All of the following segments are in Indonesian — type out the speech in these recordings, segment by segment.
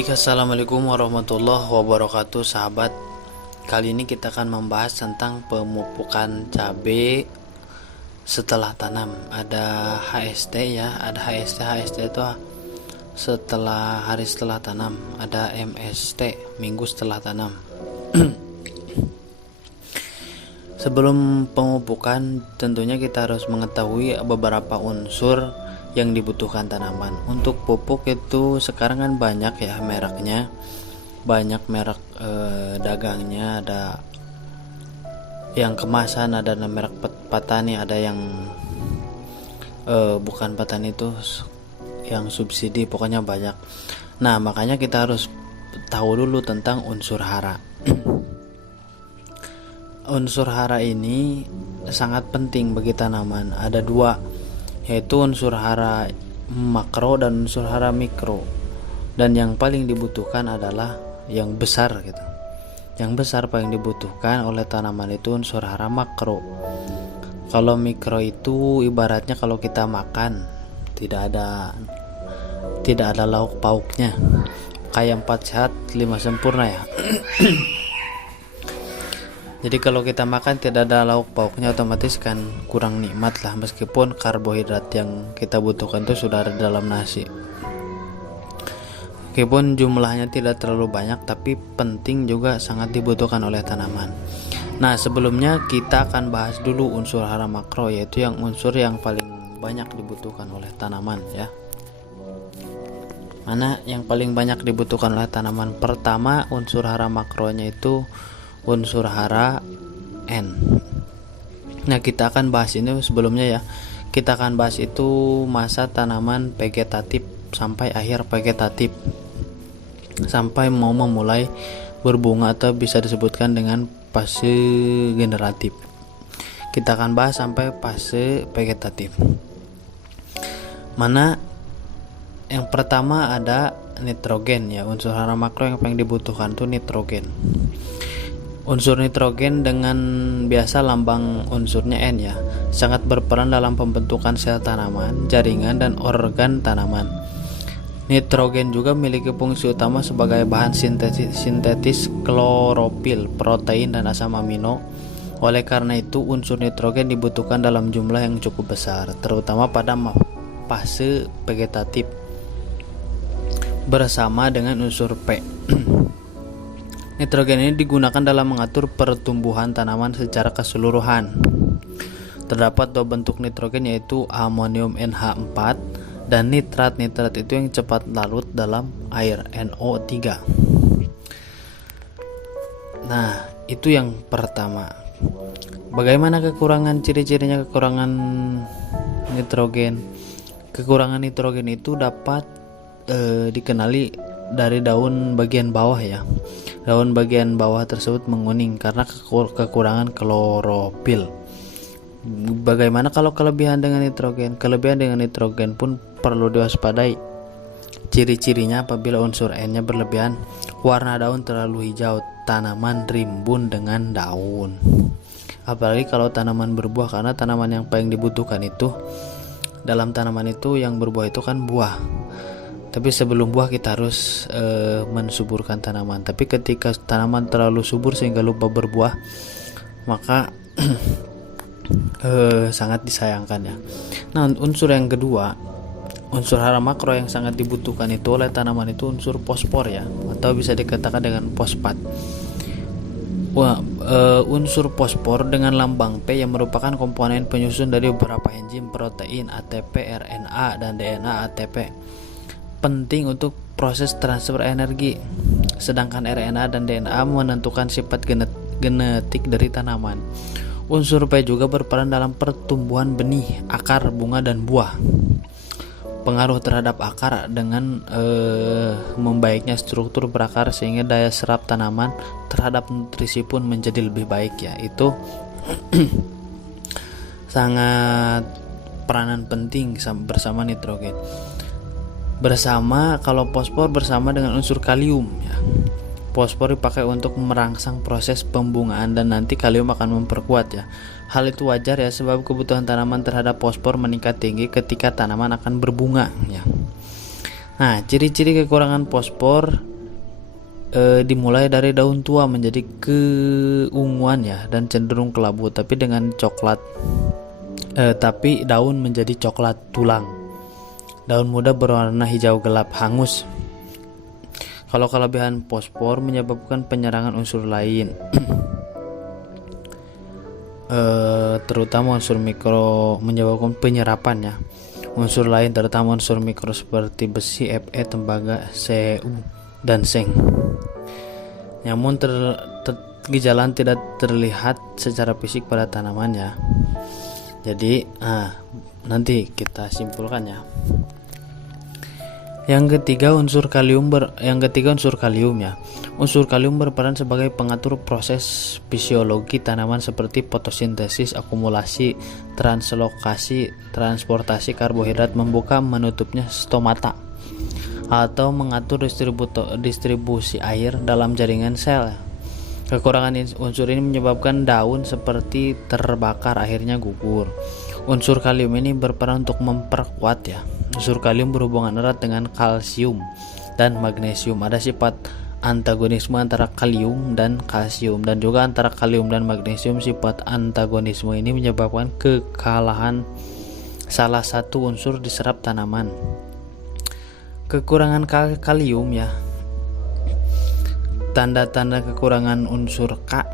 Baik, assalamualaikum warahmatullahi wabarakatuh, sahabat. Kali ini kita akan membahas tentang pemupukan cabai setelah tanam. Ada HST ya, ada HST itu setelah hari setelah tanam, ada MST minggu setelah tanam. Sebelum pemupukan, tentunya kita harus mengetahui beberapa unsur yang dibutuhkan tanaman. Untuk pupuk itu sekarang kan banyak ya mereknya, banyak merek dagangnya, ada yang kemasan, ada merek Patani, ada yang bukan Patani, itu yang subsidi, pokoknya banyak. Nah, makanya kita harus tahu dulu tentang unsur hara. Unsur hara ini sangat penting bagi tanaman. Ada dua, yaitu unsur hara makro dan unsur hara mikro. Dan yang paling dibutuhkan adalah yang besar gitu. Yang besar paling dibutuhkan oleh tanaman itu unsur hara makro. Kalau mikro itu ibaratnya kalau kita makan tidak ada lauk pauknya. Kayak 4 sehat 5 sempurna ya. Jadi kalau kita makan tidak ada lauk pauknya, otomatis kan kurang nikmat lah, meskipun karbohidrat yang kita butuhkan itu sudah ada dalam nasi. Meskipun jumlahnya tidak terlalu banyak, tapi penting juga, sangat dibutuhkan oleh tanaman. Nah, sebelumnya kita akan bahas dulu unsur hara makro, yaitu yang unsur yang paling banyak dibutuhkan oleh tanaman ya. Mana yang paling banyak dibutuhkan oleh tanaman? Pertama, unsur hara makronya itu unsur hara N. Nah, kita akan bahas ini sebelumnya ya. Kita akan bahas itu masa tanaman vegetatif sampai akhir vegetatif, sampai mau memulai berbunga atau bisa disebutkan dengan fase generatif. Kita akan bahas sampai fase vegetatif. Mana yang pertama ada nitrogen ya. Unsur hara makro yang paling dibutuhkan itu nitrogen. Unsur nitrogen dengan biasa lambang unsurnya N ya, sangat berperan dalam pembentukan sel tanaman, jaringan, dan organ tanaman. Nitrogen juga memiliki fungsi utama sebagai bahan sintetis klorofil, protein, dan asam amino. Oleh karena itu, unsur nitrogen dibutuhkan dalam jumlah yang cukup besar, terutama pada fase vegetatif bersama dengan unsur P. Nitrogen ini digunakan dalam mengatur pertumbuhan tanaman secara keseluruhan. Terdapat dua bentuk nitrogen, yaitu amonium NH4 dan nitrat. Nitrat itu yang cepat larut dalam air, NO3. Nah, itu yang pertama. Bagaimana kekurangan, ciri-cirinya kekurangan nitrogen? Kekurangan nitrogen itu dapat dikenali dari daun bagian bawah ya. Daun bagian bawah tersebut menguning karena kekurangan klorofil. Bagaimana kalau kelebihan dengan nitrogen? Kelebihan dengan nitrogen pun perlu diwaspadai. Ciri-cirinya apabila unsur N-nya berlebihan, warna daun terlalu hijau, tanaman rimbun dengan daun. Apalagi kalau tanaman berbuah, karena tanaman yang paling dibutuhkan itu dalam tanaman itu yang berbuah itu kan buah. Tapi sebelum buah kita harus mensuburkan tanaman. Tapi ketika tanaman terlalu subur sehingga lupa berbuah, maka sangat disayangkan ya. Nah, unsur yang kedua, unsur hara makro yang sangat dibutuhkan itu oleh tanaman itu unsur fosfor ya, atau bisa dikatakan dengan fosfat. Unsur fosfor dengan lambang P yang merupakan komponen penyusun dari beberapa enzim protein ATP, RNA, dan DNA ATP, penting untuk proses transfer energi. Sedangkan RNA dan DNA menentukan sifat genetik dari tanaman. Unsur P juga berperan dalam pertumbuhan benih, akar, bunga, dan buah. Pengaruh terhadap akar dengan membaiknya struktur berakar, sehingga daya serap tanaman terhadap nutrisi pun menjadi lebih baik ya. Itu sangat peranan penting bersama nitrogen. Kalau fosfor bersama dengan unsur kalium ya. Fosfor dipakai untuk merangsang proses pembungaan, dan nanti kalium akan memperkuat ya. Hal itu wajar ya, sebab kebutuhan tanaman terhadap fosfor meningkat tinggi ketika tanaman akan berbunga ya. Nah, ciri-ciri kekurangan fosfor dimulai dari daun tua menjadi keunguan ya dan cenderung kelabu, tapi dengan coklat. Tapi daun menjadi coklat tulang. Daun muda berwarna hijau gelap hangus. Kalau kelebihan fosfor menyebabkan penyerangan unsur lain, terutama unsur mikro menyebabkan penyerapan ya. Unsur lain terutama unsur mikro seperti besi, Fe, tembaga, Cu, dan seng. Namun gejala tidak terlihat secara fisik pada tanaman ya. Jadi nanti kita simpulkan ya. Yang ketiga unsur kalium ya. Unsur kalium berperan sebagai pengatur proses fisiologi tanaman seperti fotosintesis, akumulasi, translokasi, transportasi karbohidrat, membuka menutupnya stomata, atau mengatur distribusi air dalam jaringan sel. Kekurangan unsur ini menyebabkan daun seperti terbakar, akhirnya gugur. Unsur kalium ini berperan untuk memperkuat ya. Unsur kalium berhubungan erat dengan kalsium dan magnesium. Ada sifat antagonisme antara kalium dan kalsium, dan juga antara kalium dan magnesium. Sifat antagonisme ini menyebabkan kekalahan salah satu unsur diserap tanaman. Kekurangan kalium ya. Tanda-tanda kekurangan unsur K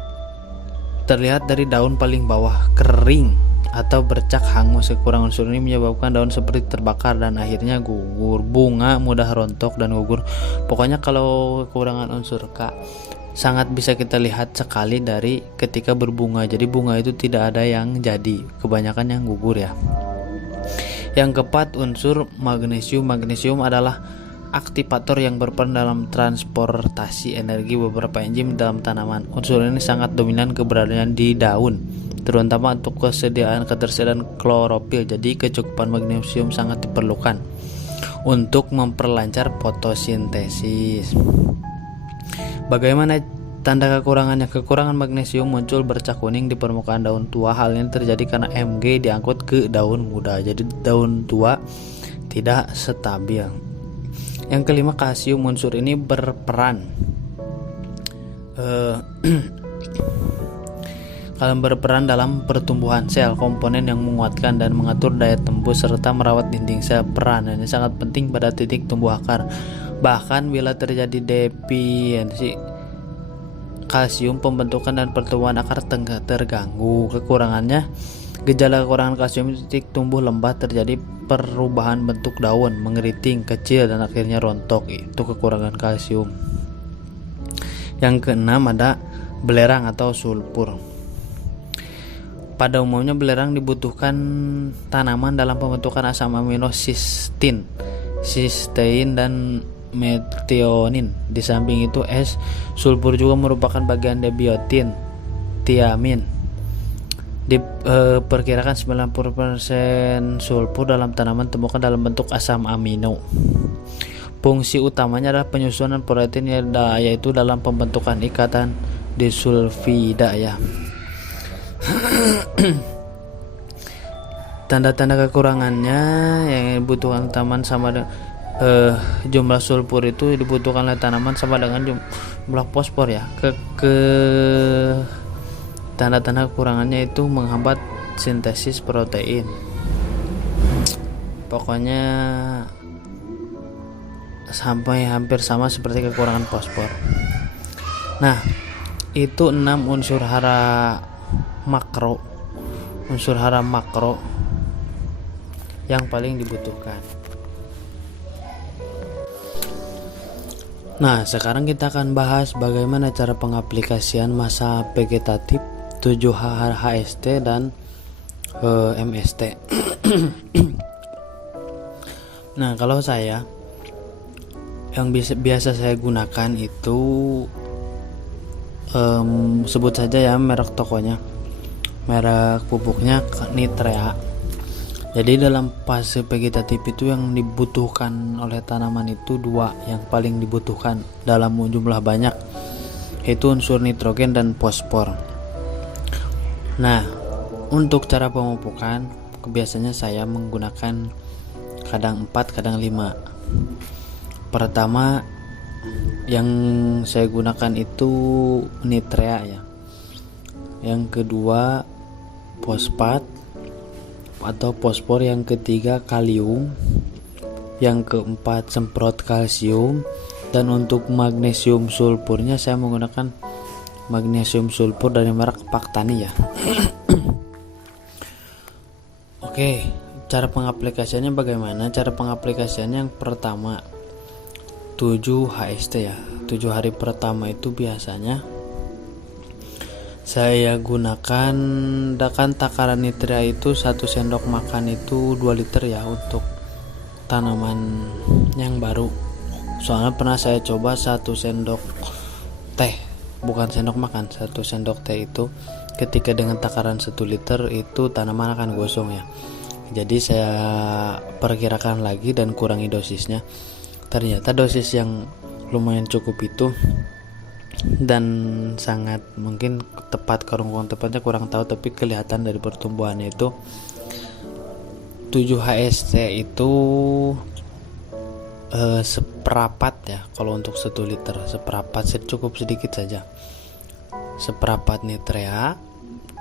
terlihat dari daun paling bawah kering atau bercak hangus. Kekurangan unsur ini menyebabkan daun seperti terbakar dan akhirnya gugur. Bunga mudah rontok dan gugur. Pokoknya kalau kekurangan unsur K sangat bisa kita lihat sekali dari ketika berbunga. Jadi bunga itu tidak ada yang jadi, kebanyakan yang gugur ya. Yang keempat, unsur magnesium. Magnesium adalah aktivator yang berperan dalam transportasi energi beberapa enzim dalam tanaman. Unsur ini sangat dominan keberadaannya di daun, terutama untuk ketersediaan klorofil. Jadi kecukupan magnesium sangat diperlukan untuk memperlancar fotosintesis. Bagaimana tanda kekurangannya? Kekurangan magnesium muncul bercak kuning di permukaan daun tua. Hal ini terjadi karena Mg diangkut ke daun muda. Jadi daun tua tidak stabil. Yang kelima, kalsium. Unsur ini berperan dalam pertumbuhan sel, komponen yang menguatkan dan mengatur daya tembus serta merawat dinding sel. Peran ini sangat penting pada titik tumbuh akar. Bahkan bila terjadi defisiensi kalsium, pembentukan dan pertumbuhan akar terganggu. Gejala kekurangan kalsium, titik tumbuh lemah, terjadi perubahan bentuk daun, mengeriting, kecil, dan akhirnya rontok. Itu kekurangan kalsium. Yang keenam ada belerang atau sulfur. Pada umumnya belerang dibutuhkan tanaman dalam pembentukan asam amino sistein dan metionin. Di samping itu sulfur juga merupakan bagian dari biotin, tiamin. Diperkirakan 90% sulfur dalam tanaman temukan dalam bentuk asam amino. Fungsi utamanya adalah penyusunan protein, yaitu dalam pembentukan ikatan disulfida ya. Tanda-tanda kekurangannya yang dibutuhkan tanaman sama dengan jumlah sulfur itu dibutuhkan oleh tanaman sama dengan jumlah fosfor ya. Tanda-tanda kekurangannya itu menghambat sintesis protein. Pokoknya sampai hampir sama seperti kekurangan fosfor. Nah, itu 6 unsur hara makro. Unsur hara makro yang paling dibutuhkan. Nah, sekarang kita akan bahas bagaimana cara pengaplikasian masa vegetatif 7H HST dan MST. Nah, kalau saya yang biasa saya gunakan itu sebut saja ya merek tokonya, merek pupuknya Nitrea. Jadi dalam fase vegetatif itu yang dibutuhkan oleh tanaman itu 2 yang paling dibutuhkan dalam jumlah banyak, yaitu unsur nitrogen dan fosfor. Nah, untuk cara pemupukan biasanya saya menggunakan kadang 4 kadang 5. Pertama yang saya gunakan itu nitrea ya. Yang kedua fosfat atau fosfor, yang ketiga kalium, yang keempat semprot kalsium, dan untuk magnesium sulfurnya saya menggunakan magnesium sulfur dari merek Paktani ya. Oke, cara pengaplikasiannya bagaimana? Cara pengaplikasiannya yang pertama 7 HST ya. 7 hari pertama itu biasanya saya gunakan takaran nitrea itu 1 sendok makan itu 2 liter ya untuk tanaman yang baru. Soalnya pernah saya coba 1 sendok teh, bukan sendok makan, 1 sendok teh itu ketika dengan takaran 1 liter itu tanaman akan gosong ya. Jadi saya perkirakan lagi dan kurangi dosisnya. Ternyata dosis yang lumayan cukup itu, dan sangat mungkin tepat, kurang tepatnya kurang tahu, tapi kelihatan dari pertumbuhannya itu 7 HST itu seperapat ya. Kalau untuk 1 liter seperapat, cukup sedikit saja. Seperapat nitrea,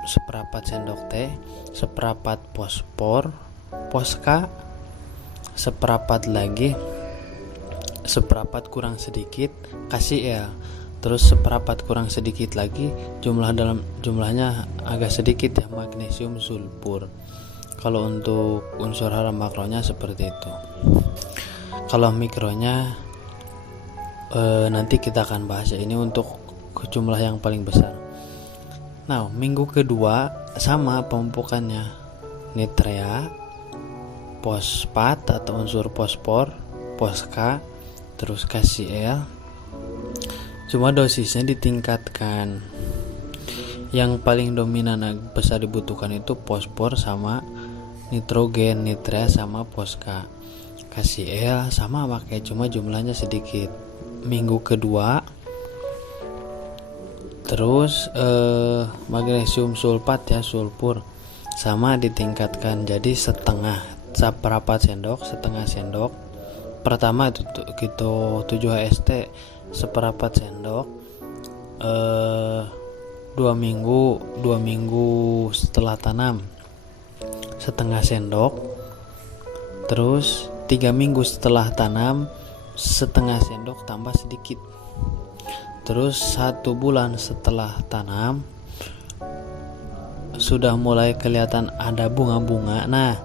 seperapat sendok teh, seperapat fosfor, poska, seperapat lagi, seperapat kurang sedikit kasih ya, terus seperapat kurang sedikit lagi, jumlahnya agak sedikit ya, magnesium sulfur. Kalau untuk unsur hara makronya seperti itu. Kalau mikronya nanti kita akan bahas ya, ini untuk jumlah yang paling besar. Nah, minggu kedua sama pemupukannya, nitrea, fosfat atau unsur fosfor, poska, terus KCl. Cuma dosisnya ditingkatkan. Yang paling dominan besar dibutuhkan itu fosfor sama nitrogen, nitrea sama poska. KCl sama pakai, cuma jumlahnya sedikit. Minggu kedua. Terus magnesium sulfat ya, sulfur sama ditingkatkan, jadi seperempat sendok, setengah sendok. Pertama itu gitu 7 HST seperempat sendok, 2 minggu setelah tanam setengah sendok, terus 3 minggu setelah tanam setengah sendok tambah sedikit, terus 1 bulan setelah tanam sudah mulai kelihatan ada bunga-bunga. Nah,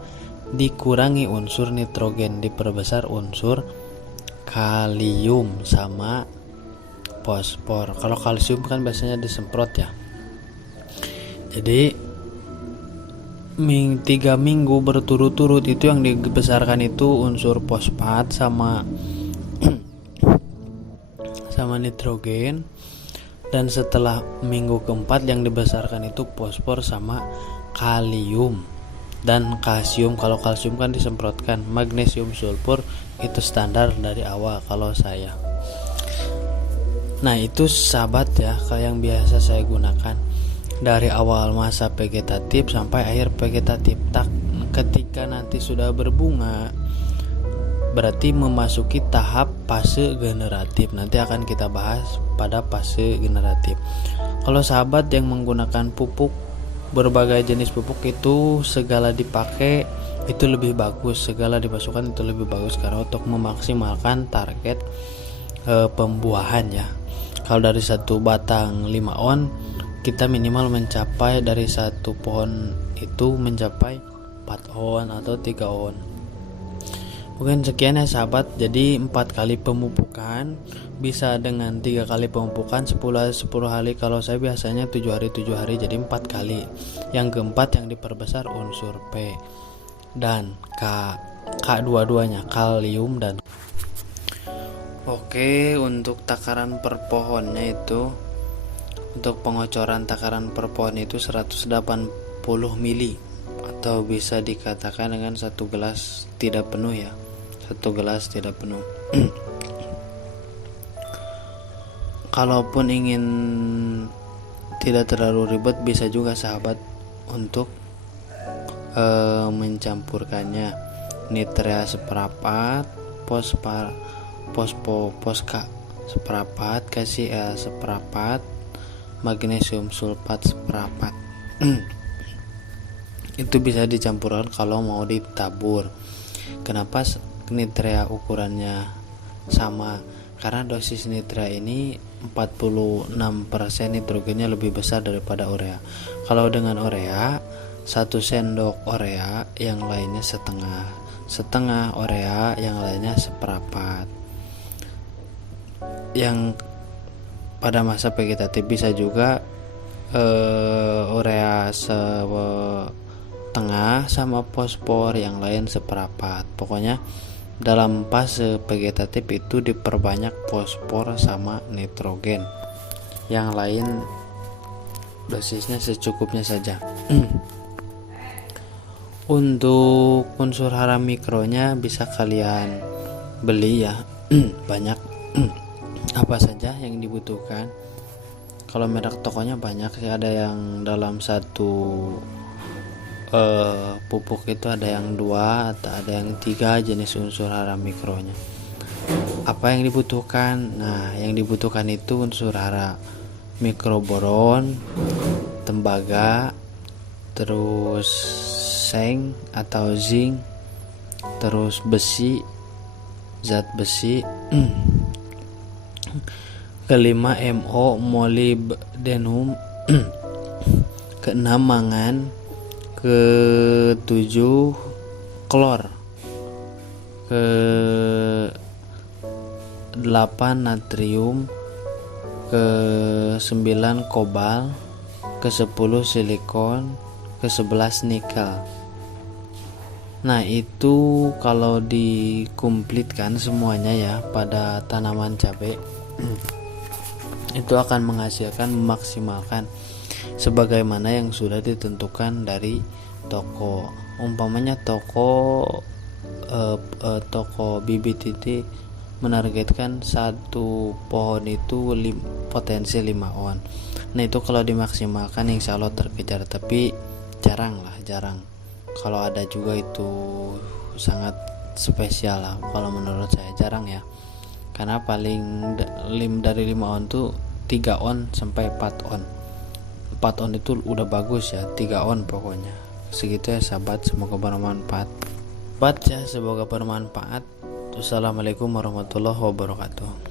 dikurangi unsur nitrogen, diperbesar unsur kalium sama fosfor. Kalau kalsium kan biasanya disemprot ya. Jadi 3 minggu berturut-turut itu yang dibesarkan itu unsur fosfat sama sama nitrogen, dan setelah minggu keempat yang dibesarkan itu fosfor sama kalium dan kalsium. Kalau kalsium kan disemprotkan. Magnesium sulfur itu standar dari awal kalau saya. Nah, itu sahabat ya, kayak yang biasa saya gunakan dari awal masa vegetatif sampai akhir vegetatif. Ketika nanti sudah berbunga, berarti memasuki tahap fase generatif. Nanti akan kita bahas pada fase generatif. Kalau sahabat yang menggunakan pupuk, berbagai jenis pupuk itu segala dipakai itu lebih bagus, segala dimasukkan itu lebih bagus, karena untuk memaksimalkan target pembuahan ya. Kalau dari 1 batang 5 on, kita minimal mencapai dari 1 pohon itu mencapai 4 on atau 3 on. Mungkin sekian ya sahabat. Jadi 4 kali pemupukan, bisa dengan 3 kali pemupukan 10 hari. Kalau saya biasanya 7 hari jadi 4 kali. Yang keempat yang diperbesar unsur P dan K dua-duanya, kalium dan. Oke, untuk takaran per pohonnya itu, untuk pengocoran takaran per pohon itu 180 mili, atau bisa dikatakan dengan 1 gelas tidak penuh ya. 1 gelas tidak penuh. Kalaupun ingin tidak terlalu ribet, bisa juga sahabat untuk mencampurkannya. Nitrea seperempat, poska seperempat, KCl seperempat, magnesium sulfat seperempat. Itu bisa dicampurkan kalau mau ditabur. Kenapa nitrea ukurannya sama? Karena dosis nitrea ini 46% nitrogennya lebih besar daripada urea. Kalau dengan urea 1 sendok urea, yang lainnya setengah urea, yang lainnya seperempat. Yang pada masa vegetatif bisa juga urea setengah sama fosfor, yang lain seperempat. Pokoknya dalam fase vegetatif itu diperbanyak fosfor sama nitrogen, yang lain dosisnya secukupnya saja. Untuk unsur hara mikronya bisa kalian beli ya. Banyak. Apa saja yang dibutuhkan? Kalau merek tokonya banyak sih, ada yang dalam satu pupuk itu ada yang 2 atau ada yang 3 jenis unsur hara mikronya. Apa yang dibutuhkan? Nah, yang dibutuhkan itu unsur hara mikro boron, tembaga, terus seng atau zinc, terus besi, zat besi. Kelima MO molybdenum. Keenam mangan. Ketujuh klor. Ke-8 natrium. Ke-9 kobal. Ke-10 silikon. Ke-11 nikel. Nah, itu kalau dikumplitkan semuanya ya pada tanaman cabai itu akan menghasilkan, memaksimalkan sebagaimana yang sudah ditentukan dari toko. Umpamanya toko bibit itu menargetkan satu pohon itu potensi 5 on. Nah, itu kalau dimaksimalkan insya Allah terkejar, tapi jarang. Kalau ada juga itu sangat spesial lah, kalau menurut saya jarang ya, karena paling dari 5 on tuh 3 on sampai 4 on. 4 on itu udah bagus ya, 3 on pokoknya. Segitu ya sahabat, semoga bermanfaat. Semoga bermanfaat. Wassalamualaikum warahmatullahi wabarakatuh.